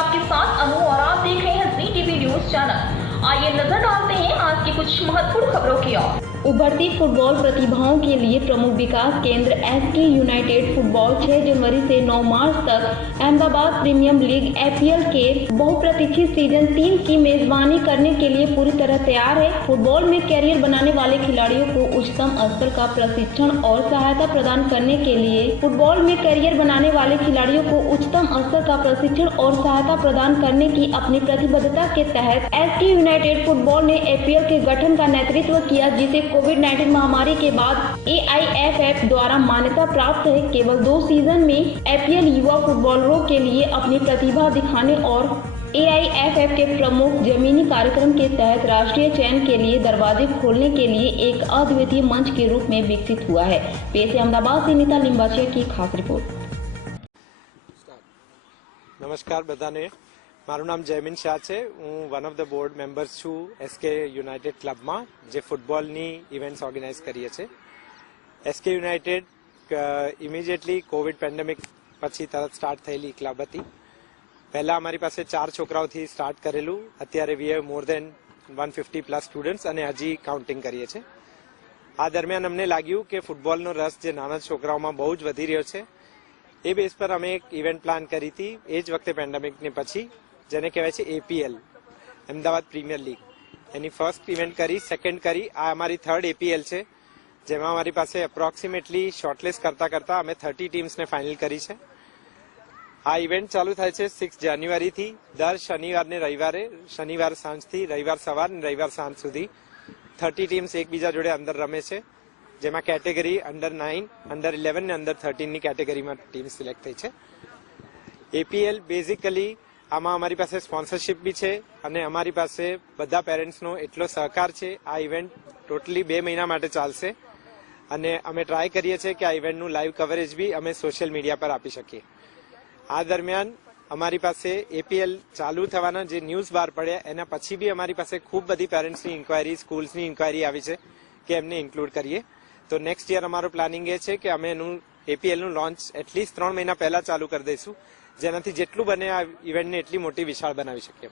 आपके साथ अनु और आप देख रहे हैं जी टीवी न्यूज चैनल। आइए नजर डालते हैं आज की कुछ महत्वपूर्ण खबरों की ओर। उभरती फुटबॉल प्रतिभाओं के लिए प्रमुख विकास केंद्र एसके यूनाइटेड फुटबॉल 6 जनवरी से 9 मार्च तक अहमदाबाद प्रीमियर लीग एपीएल के बहुप्रतीक्षित सीजन 3 की मेजबानी करने के लिए पूरी तरह तैयार है। फुटबॉल में कैरियर बनाने वाले खिलाड़ियों को उच्चतम स्तर का प्रशिक्षण और सहायता प्रदान करने के लिए फुटबॉल में कैरियर बनाने वाले खिलाड़ियों को उच्चतम स्तर का प्रशिक्षण और सहायता प्रदान करने की अपनी प्रतिबद्धता के तहत एसके यूनाइटेड फुटबॉल ने एपीएल के गठन का नेतृत्व किया, जिसे कोविड-19 महामारी के बाद एआईएफएफ द्वारा मान्यता प्राप्त है। केवल 2 सीजन में एपीएल युवा फुटबॉलरों के लिए अपनी प्रतिभा दिखाने और एआईएफएफ के प्रमुख जमीनी कार्यक्रम के तहत राष्ट्रीय चयन के लिए दरवाजे खोलने के लिए एक अद्वितीय मंच के रूप में विकसित हुआ है। पेश है अहमदाबाद से नीता लिंबाचिया की खास रिपोर्ट। નમસ્કાર બધાને, મારું નામ જયમીન શાહ છે। હું one of the board members છું એસકે યુનાઇટેડ ક્લબમાં, જે ફૂટબોલની ઇવેન્ટ્સ ઓર્ગેનાઇઝ કરીએ છીએ। SK United immediately Covid pandemic પછી તરત સ્ટાર્ટ થયેલી ક્લબ હતી। પહેલાં અમારી પાસે 4 છોકરાઓથી સ્ટાર્ટ કરેલું, અત્યારે we have more then 150+ students અને હજી કાઉન્ટિંગ કરીએ છીએ। આ દરમિયાન અમને લાગ્યું કે ફૂટબોલનો રસ જે નાના છોકરાઓમાં બહુ જ વધી રહ્યો છે, એ બેઝ પર અમે એક ઇવેન્ટ પ્લાન કરી હતી એ જ વખતે પેન્ડેમિકને પછી, જેને કહેવાય છે એપીએલ, અમદાવાદ પ્રીમિયર લીગ। એની ફર્સ્ટ ઇવેન્ટ કરી, સેકન્ડ કરી, આ અમારી થર્ડ એપીએલ છે, જેમાં અમારી પાસે એપ્રોક્સિમેટલી શોર્ટલિસ્ટ કરતા અમે 30 ટીમ્સને ફાઇનલ કરી છે। આ ઇવેન્ટ ચાલુ થાય છે 6 જાન્યુઆરીથી દર શનિવાર ને રવિવારે, શનિવાર સાંજથી રવિવાર સવાર ને રવિવાર સાંજ સુધી 30 ટીમ્સ એકબીજા જોડે અંદર રમે છે, જેમાં કેટેગરી અંડર 9, અંડર 11 ને અંડર 13 ની કેટેગરીમાં ટીમ સિલેક્ટ થઈ છે। એપીએલ બેઝિકલી આમાં અમારી પાસે સ્પોન્સરશિપ બી છે અને અમારી પાસે બધા પેરેન્ટ્સનો એટલો સહકાર છે। આ ઇવેન્ટ ટોટલી 2 મહિના માટે ચાલશે અને અમે ટ્રાય કરીએ છીએ કે આ ઇવેન્ટનું લાઈવ કવરેજ બી અમે સોશિયલ મીડિયા પર આપી શકીએ। આ દરમિયાન અમારી પાસે એપીએલ ચાલુ થવાના જે ન્યૂઝ બહાર પડ્યા એના પછી બી અમારી પાસે ખૂબ બધી પેરેન્ટ્સની ઇન્ક્વાયરી, સ્કૂલ્સની ઇન્ક્વાયરી આવી છે કે એમને ઇન્ક્લુડ કરીએ। તો નેક્સ્ટ યર અમારો પ્લાનિંગ એ છે કે અમે એનું એપીએલનું લોન્ચ એટલીસ્ટ 3 મહિના પહેલા ચાલુ કરી દઈશું, જેનાથી જેટલું બને આ ઇવેન્ટને એટલી મોટી વિશાળ બનાવી શકીએ।